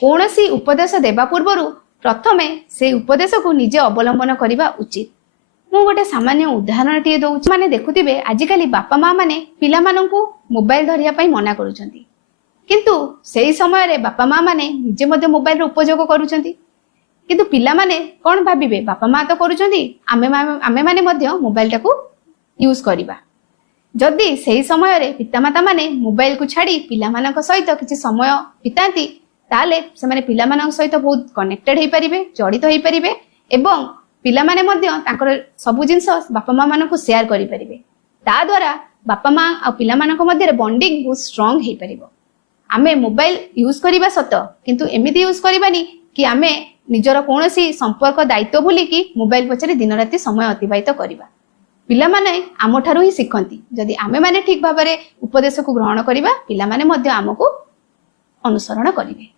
कौनसी उपदेश देवा पूर्व प्रथमे से उपदेश को निजे अवलंबन करने उचित। मु गोटे सामान्य उदाहरण टे दौर मैंने देखुवे आजिकल बापा माँ मैंने पिला मोबाइल धरिया मना करुँच किंतु से समय बापा माँ मैंने निजे मोबाइल उपयोग करुँच किंतु पिला माने कौन भाविबे बापा माँ तो करुँच आमे माने मोबाइल टाकू यूज करवा। जदि से समय पितामाता माने मोबाइल को छाड़ी पिला मानक सहित किसी समय बिताती ताले से माने पिला मानक सहित बहुत कनेक्टेड हो पारिबे जड़ित हो पारिबे एवं पिला माने तांकर सब जिनस बापा माँ मानक शेयर करि परिबे। ता द्वारा बापा माँ आ पिला मानक मध्य बॉन्डिंग बहुत स्ट्रांग हो पारिबो। आमे मोबाइल यूज करबा सत किंतु एमिति यूज करबानी कि आमे निजर कौनसी संपर्क दायित्व भूलिकी मोबाइल पछरे दिन राति समय अतिबाहित करवा। पिला माने आम ठारू ही शिखती जदि आमे माने ठीक भाव उपदेश को ग्रहण करवा पिला माने मध्य आमको अनुसरण करिवे।